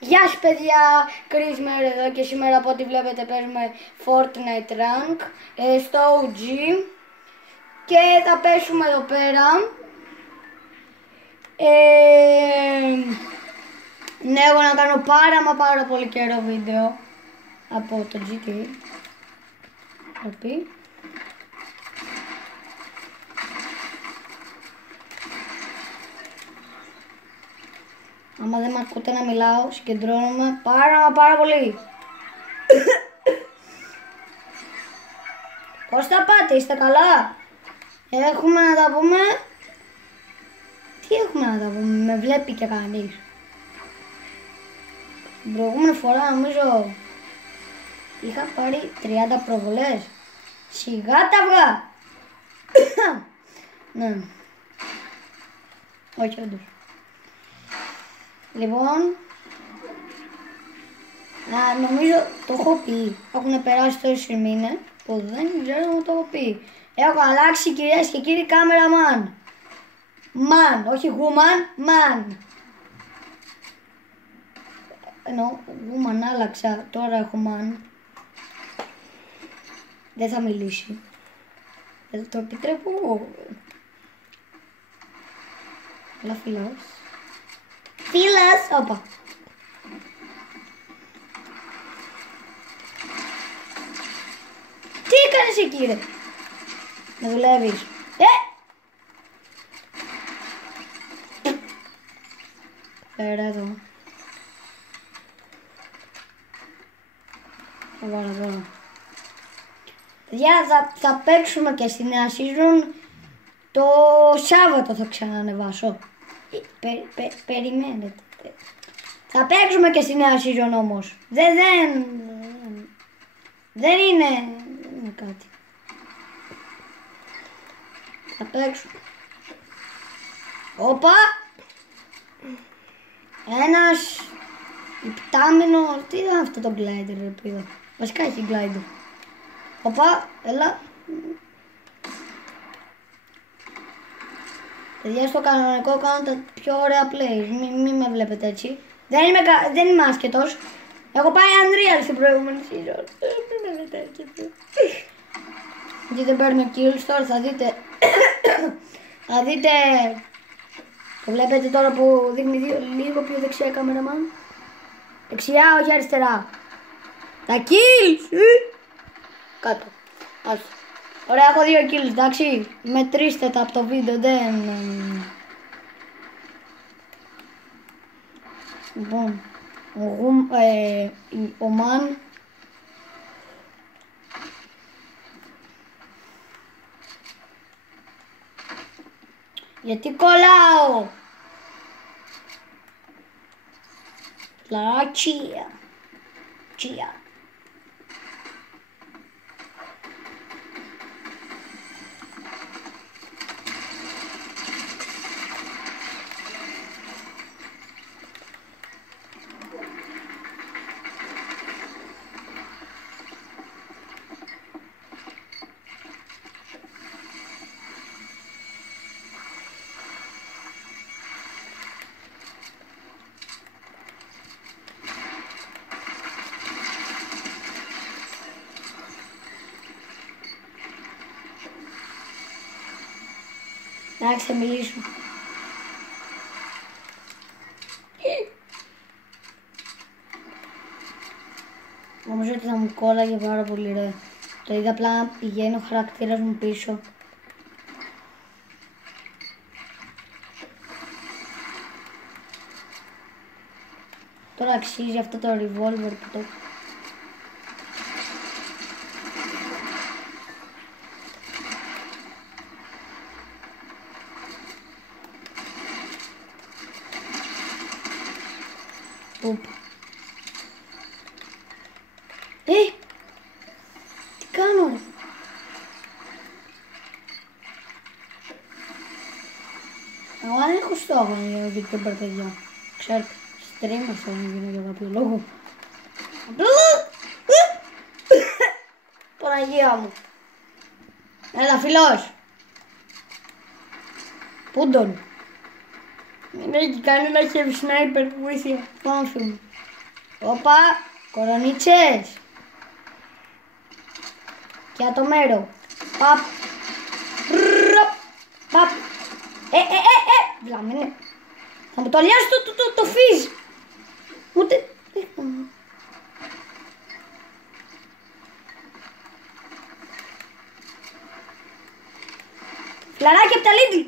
Γεια σας παιδιά, Κρίσμερ εδώ και σήμερα από ό,τι βλέπετε παίζουμε Fortnite Rank στο OG και θα πέσουμε εδώ πέρα. Ναι, εγώ να κάνω πάρα πολύ καιρό βίντεο από το GTA. Άμα δεν με ακούτε να μιλάω, συγκεντρώνομαι πάρα πολύ. Πώς θα πάτε, είστε καλά? Έχουμε να τα πούμε. Τι έχουμε να τα πούμε, με βλέπει και κανείς. Την προηγούμενη φορά νομίζω είχα πάρει 30 προβολές. Σιγά τα αυγά. Ναι. Όχι όντως. Λοιπόν, νομίζω το έχω πει. Έχουν περάσει τόσοι μήνες που δεν ξέρω να το έχω πει. Έχω αλλάξει, κυρίες και κύριοι, κάμεραμαν. Man, όχι woman, man. Ενώ woman άλλαξα, τώρα έχω man. Δεν θα μιλήσει. Δεν το επιτρέπω. Έλα φίλος. Φίλος, όπα. Τι έκανες εκεί ρε? Να δουλεύεις. Πέρα εδώ. Θα βάλω εδώ. Παιδιά, θα παίξουμε και στη νέα season. Το Σάββατο θα ξανανεβάσω. Περιμένετε. Θα παίξουμε και στη νέα season όμως. Δεν είναι κάτι. Θα παίξουμε. Όπα. Ένας υπτάμενος. Τι είναι αυτό το glider που είδα? Βασικά έχει glider. Όπα, έλα. Παιδιά, στο κανονικό κάνω τα πιο ωραία plays. Μην με βλέπετε έτσι. Δεν είμαι άσχετος. Έχω πάει Unreal στην προηγούμενη season. Μην με βλέπετε έτσι. Γιατί δεν παίρνω kills τώρα, θα δείτε. Θα δείτε. Το βλέπετε τώρα που δείχνει λίγο πιο δεξιά κάμεραμαν. Δεξιά, όχι αριστερά. Τα kills! Κάτω. Άστο. Ωραία, έχω 2 kills, εντάξει. Μετρήστε τα από το βίντεο, δεν... Λοιπόν, ο man... Γιατί κολλάω! Λατσία. Τσία. Να ξεμιλήσουμε. Νομίζω ότι θα μου κόλλαγε πάρα πολύ ρε. Το είδα απλά πηγαίνει ο χαρακτήρας μου πίσω. Τώρα αξίζει αυτό το revolver που το... Τι κάνω ρε? Εγώ δεν έχω στόχο να γίνω YouTuber παιδιά. Ξέρετε, streamer θέλω να γίνω για κάποιο λόγο. Παναγία μου. Έλα φίλος. Πούντον. Μην έχει κανένα heavy sniper, βοήθεια. Πάμε φίλοι. Όπα, κορονίτσες. Και ατομέρο. Παπ. Παπ. Βλάμενε. Θα μου το λιάσει το φύζ. Ούτε... Φλαράκι απ' τα Lidl.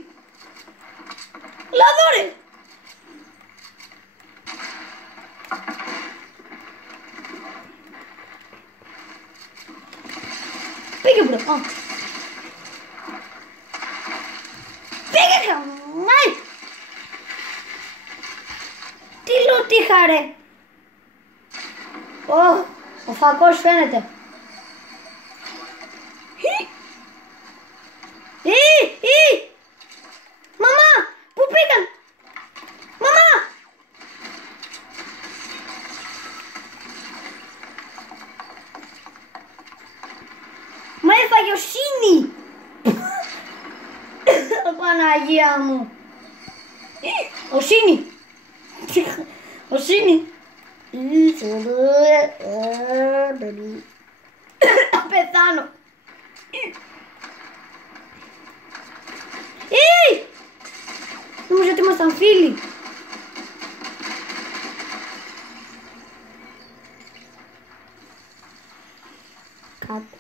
Λαδό ρε. Πήγε μπρο. Πήγε χαμάει. Τι λουτίχα ρε. Ο φακός φαίνεται. Μαμά, πού πήγαν. Μαμά. Μα έφαγε ο Σίνι. Παναγία μου. Ο Σίνι. Ο Σίνι. Θα πεθάνω. Νομίζω ότι ήμασταν φίλοι. Κάτω.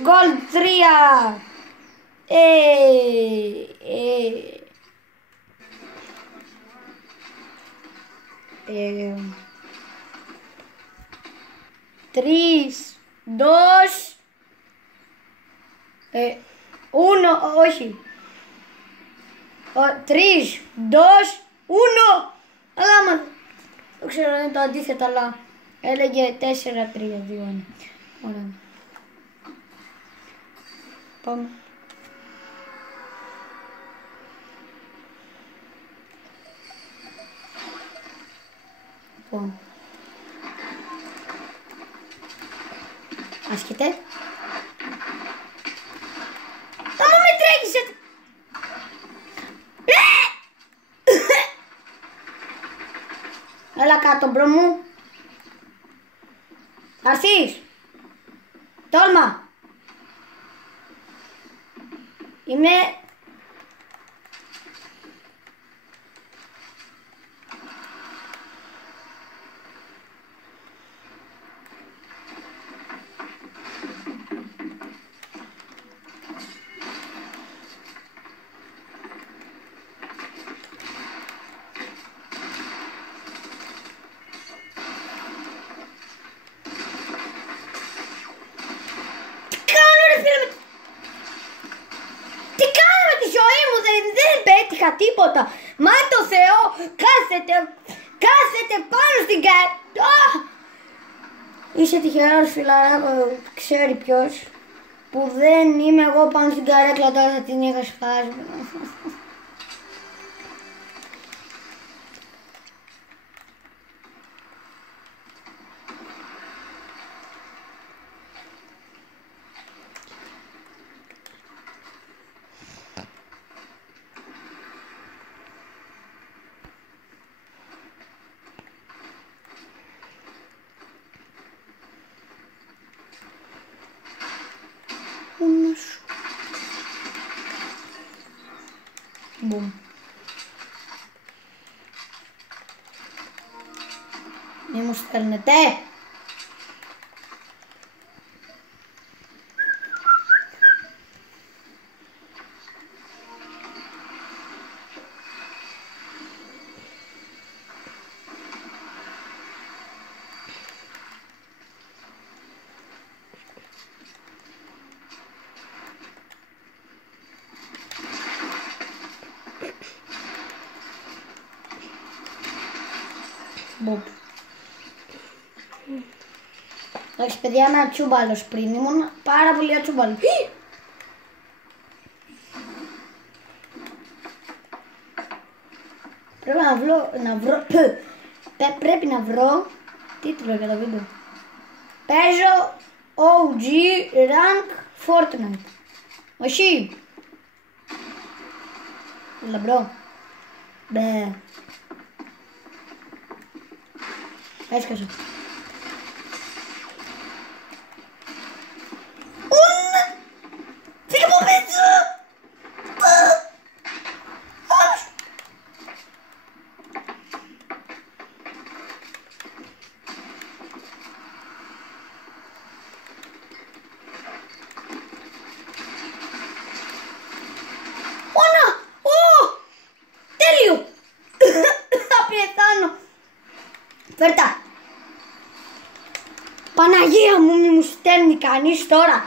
Γκολ 3. Τρεις, dos, uno, όχι. Τρεις, dos, uno. Αλλά μα, δεν ξέρω αν είναι το αντίθετο, αλλά έλεγε 4-3-2-1. Ωραία. Πάμε. Λοιπόν. Άσχετε. Θα μου με τρέχεις. Έλα κάτω μπρο μου. Θα έρθεις. Τόλμα. Είμαι... πέτυχα τίποτα. Μα το Θεό κάθεται πάνω στην καρέκλα. Είσαι τυχερός φιλαράκο, ξέρει ποιος. Που δεν είμαι εγώ πάνω στην καρέκλα, τώρα θα την είχα σπάσει. Μπούμ. Μη μου στέλνετε. Μπουπ. Εντάξει παιδιά, είμαι ατσούμπαλος πριν, ήμουν πάρα πολύ ατσούμπαλος. Πρέπει να βρω τίτλο για το βίντεο. Παίζω OG Rank Fortnite. Όχι. Λαμπρό. Μπε. Έσκασε. Φύγε από πίσω! Τέλειο! Θα πεθάνω. Φέρτα. Παναγία μου, μη μου στέλνει κανείς τώρα.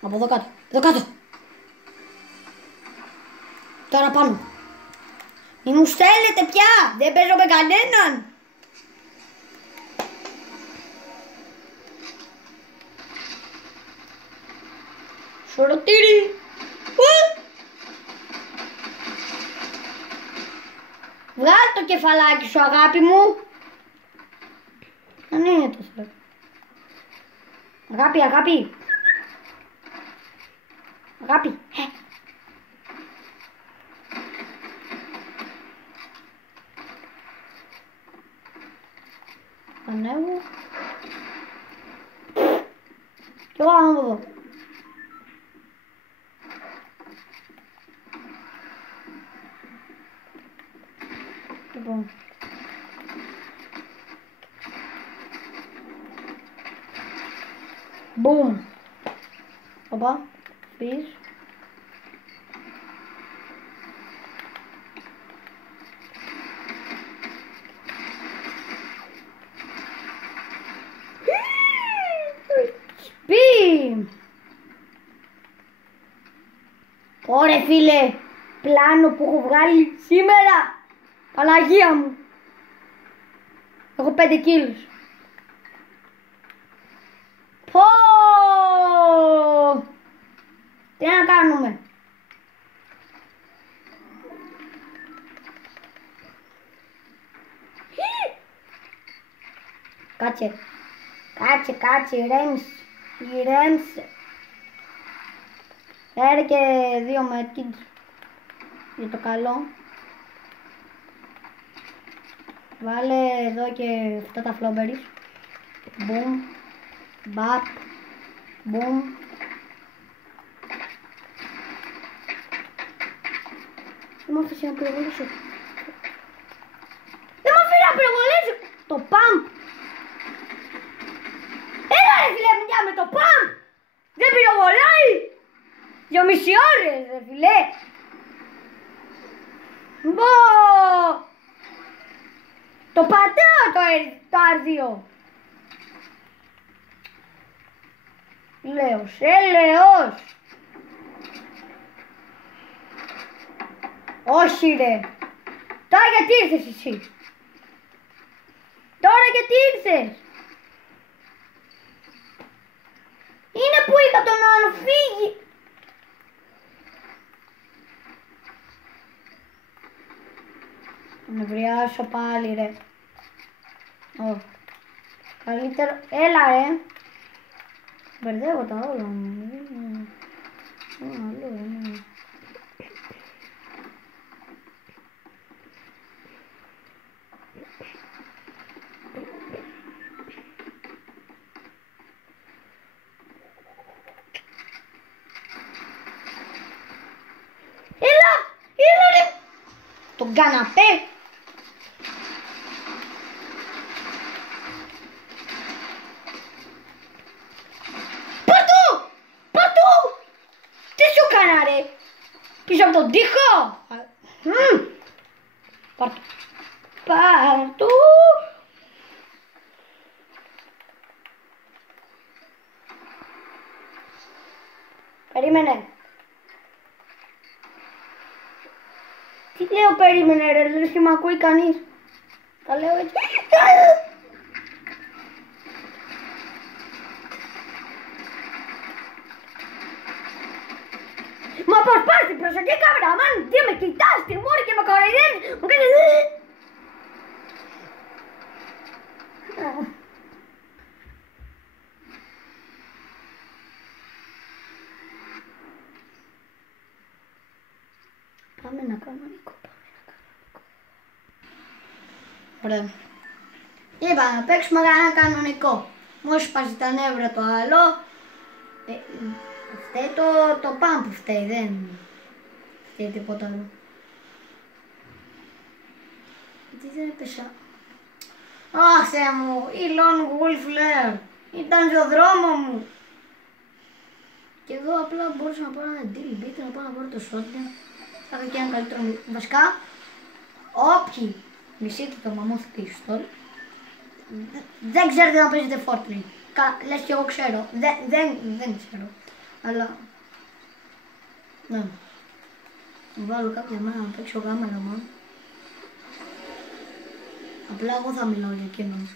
Από εδώ κάτω, εδώ κάτω. Τώρα πάνω. Μη μου στέλνετε πια, δεν παίζω με κανέναν. Σωρωτήρι. Βγάλ' το κεφαλάκι σου, αγάπη μου. Αν είναι το θέλω. Αγάπη, αγάπη. Αγάπη. Ανέβω. Κι εγώ ανέβω εδώ. Λοιπόν. Boom. Οπα. Πεις. Σπι. Ωρε φίλε, πλάνο που έχω βγάλει σήμερα. Παναγία μου. Έχω 5 κιλούς. Πω. Τι να κάνουμε. Κάτσε. Κάτσε, ηρέμησε. Έρε και 2 medkits για το καλό. Βάλε εδώ και αυτά τα flowberries. Boom. Bap. Boom. Δεν μ' αφήσει να πυροβολήσω. Το pump. Έλα ρε φίλε μια με το pump. Δεν πυροβολάει. 2,5 ώρες ρε φίλε. Μπο. Το πατάω το R2. Έλεος. Όχι ρε. Τώρα γιατί ήρθες εσύ. Τώρα γιατί ήρθες. Είναι που είχα τον άλλο, φύγει. Θα νευριάσω πάλι ρε. Καλύτερο, έλα ρε. Μπερδεύω τα όλα μου. Έλα ρε. Τον καναπέ. Πίσω από τον τοίχο! Πάρ' του! Περίμενε! Τι λέω περίμενε ρε, λες και μ' ακούει κανείς. Τα λέω έτσι. Μα πως πας την προσοχή κάμερα, αμάν, τι με κοιτάς, τι μούρη και με κοροϊδεύεις, μου κάνεις... Ωραία. Είπα να παίξουμε ένα κανονικό. Μου σπάζει τα νεύρα το άλλο. Φταίει το πάμπ φταίει, δεν φταίει τίποτα άλλο. Γιατί δεν έπεσα. Αχ, Θεέ μου, η Lone Wolf Lair. Ήταν στο δρόμο μου. Και εδώ απλά μπορούσα να πάρω ένα deal beat, να πάω να πάρω το shotgun. Θα είχα και ένα καλύτερο. Βασικά, όποιοι μισείτε το Mammoth Pistol, δεν ξέρετε να παίζετε Fortnite. Λες και εγώ ξέρω. Δεν ξέρω. Αλλά... ναι. Να βάλω κάποια μέρα να παίξω κάμερα μόνο. Απλά εγώ θα μιλάω για εκείνον.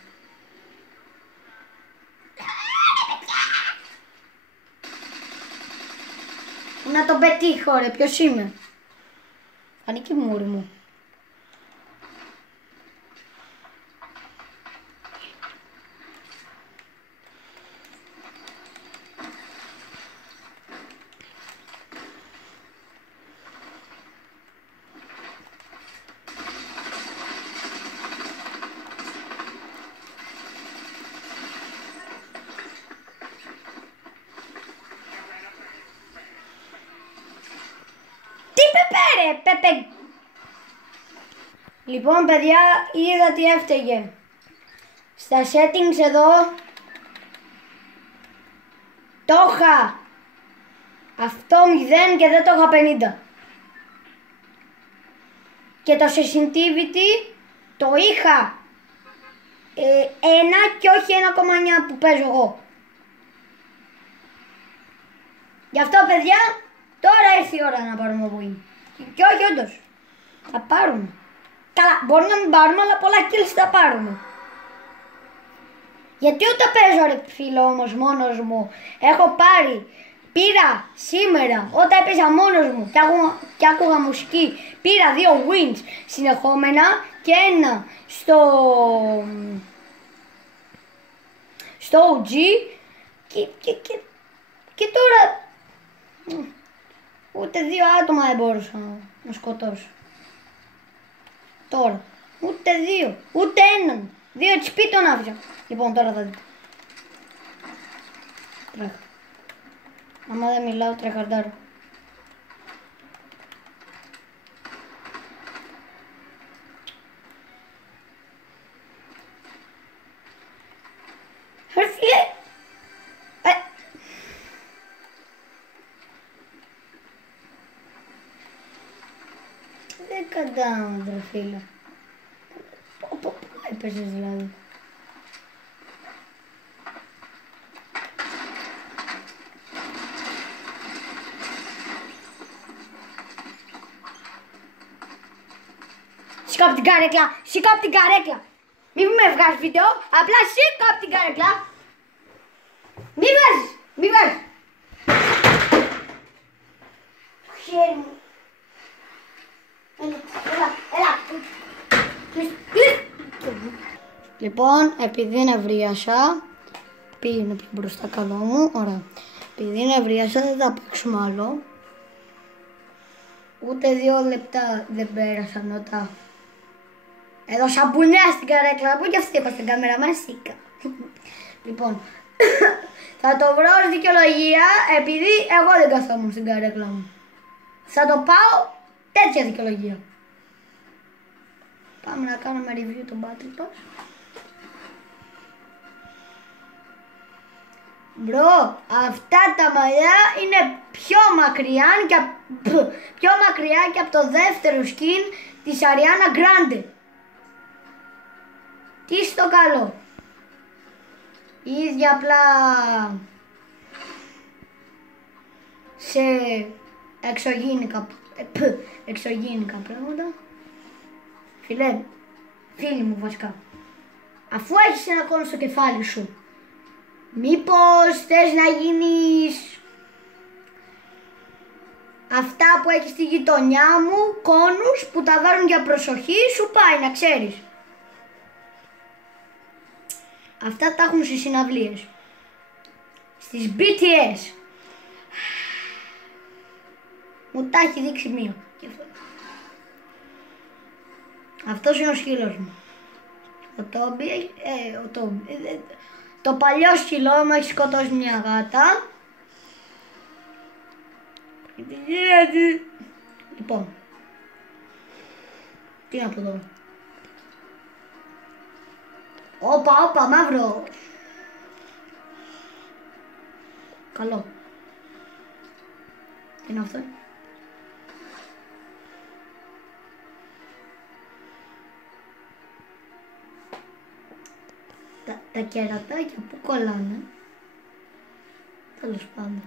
Να τον πετύχω ρε, ποιος είμαι. Ανήκει μούρη μου. Πέπε. Λοιπόν παιδιά, είδα τι έφταιγε. Στα settings εδώ το είχα αυτό 0 και δεν το είχα 50. Και το sensitivity το είχα 1 και όχι 1,9 που παίζω εγώ. Γι' αυτό παιδιά, τώρα ήρθε η ώρα να πάρουμε win. Και όχι όντως, θα πάρουμε. Καλά, μπορεί να μην πάρουμε, αλλά πολλά kills θα πάρουμε. Γιατί όταν παίζω ρε φίλο όμως μόνος μου, πήρα σήμερα όταν έπαιζα μόνος μου και άκουγα μουσική, πήρα 2 wins συνεχόμενα και ένα στο OG και τώρα ούτε 2 άτομα δεν μπορούσα να σκοτώσω. Τώρα, ούτε 2, ούτε έναν. 2 HP τον άφησα. Λοιπόν, τώρα θα δείτε. Τρέχα. Άμα δεν μιλάω, τρεχαρντάρω. Φίλε. Δεν κατάω, ρε φίλε. Πού έπαιζες δηλαδή. Σήκω απ' την καρέκλα, σήκω απ' την καρέκλα. Μη με βγάζεις βίντεο, απλά σήκω απ' την καρέκλα. Μη βγάζεις. Χέρι μου. Έλα. Λοιπόν, επειδή νευρίασα, πήγαινε πιο μπροστά καλό μου, ωραία. Επειδή νευρίασα δεν θα παίξουμε άλλο. Ούτε 2 λεπτά δεν πέρασαν όταν έδωσα μπουνιά στην καρέκλα. Πού και αυτή είπα στην κάμερα, μασίκα. Λοιπόν, θα το βρω ως δικαιολογία επειδή εγώ δεν καθόμουν στην καρέκλα μου. Θα το πάω τέτοια δικαιολογία. Πάμε να κάνουμε review το Battle Pass. Μπρο, αυτά τα μαλλιά είναι πιο μακριά και από το δεύτερο skin της Ariana Grande. Τι στο καλό. Η ίδια απλά σε εξωγήινα πράγματα. Φίλοι μου βασικά, αφού έχεις ένα κόνο στο κεφάλι σου, μήπως θες να γίνεις αυτά που έχεις στη γειτονιά μου, κόνους που τα βάζουν για προσοχή, σου πάει να ξέρεις. Αυτά τα έχουν στις συναυλίες, στις BTS. Μου τα έχει δείξει μία. Αυτός είναι ο σκύλος μου. Ο Τόμπι, το παλιό σκυλό μου έχει σκοτώσει μια γάτα. Λοιπόν, τι να πω τώρα. Όπα, μαύρο. Καλό. Τι είναι αυτό. Τα κερατάκια που κολλάνε. Τέλος πάντων.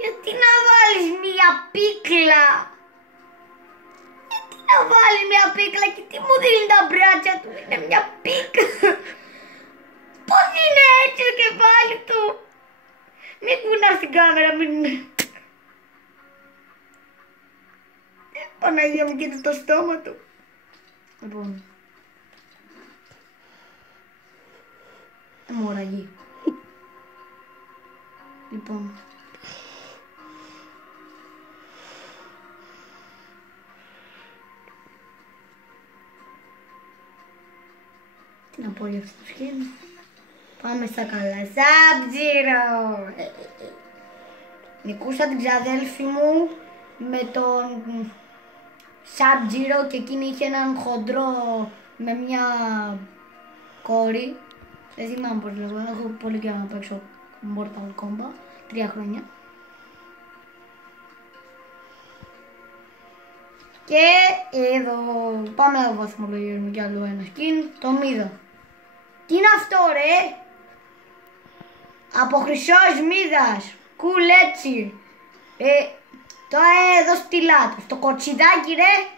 Γιατί να βάλεις μία πίκλα. Γιατί να βάλεις μία πίκλα και τι μου δίνει τα μπράτσια του. Είναι μια πίκλα. Πώς είναι έτσι το κεφάλι του. Μην κουνάς την κάμερα, μην... Παναγία μου, κοίτα το στόμα του. Λοιπόν. Μωραγή. Λοιπόν. Τι να πω για αυτό το σχέδιο. Πάμε στα καλά. Sub-Zero. Νικούσα την ξαδέλφη μου με τον Sub-Zero και εκείνη είχε έναν χοντρό με μια κόρη. Δεν θυμάμαι πώς λέγω, έχω πολύ καιρό να παίξω Mortal Kombat, 3 χρόνια. Και εδώ πάμε να βαθμολογήσουμε κι άλλο ένα skin, το Μίδα. Τι είναι αυτό ρε! Από χρυσός Μίδας, κουλ έτσι. Τώρα εδώ στυλάτος, το κοτσιδάκι ρε,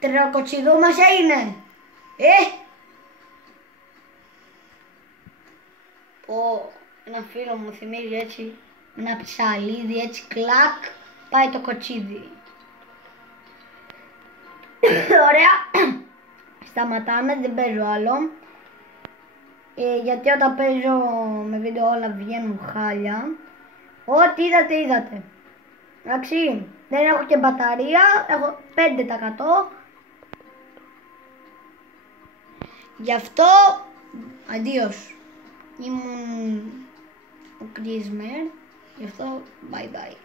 τρελοκοτσιδό μας είναι. Ένα φίλο μου θυμίζει έτσι, ένα ψαλίδι έτσι κλακ, πάει το κοτσίδι. Ωραία, σταματάμε, δεν παίζω άλλο. Γιατί όταν παίζω με βίντεο όλα βγαίνουν χάλια. Ό,τι είδατε. Εντάξει, δεν έχω και μπαταρία, έχω 5%. Γι' αυτό, αντίος. Ήμουν ο Chris Mer, γι' αυτό bye bye.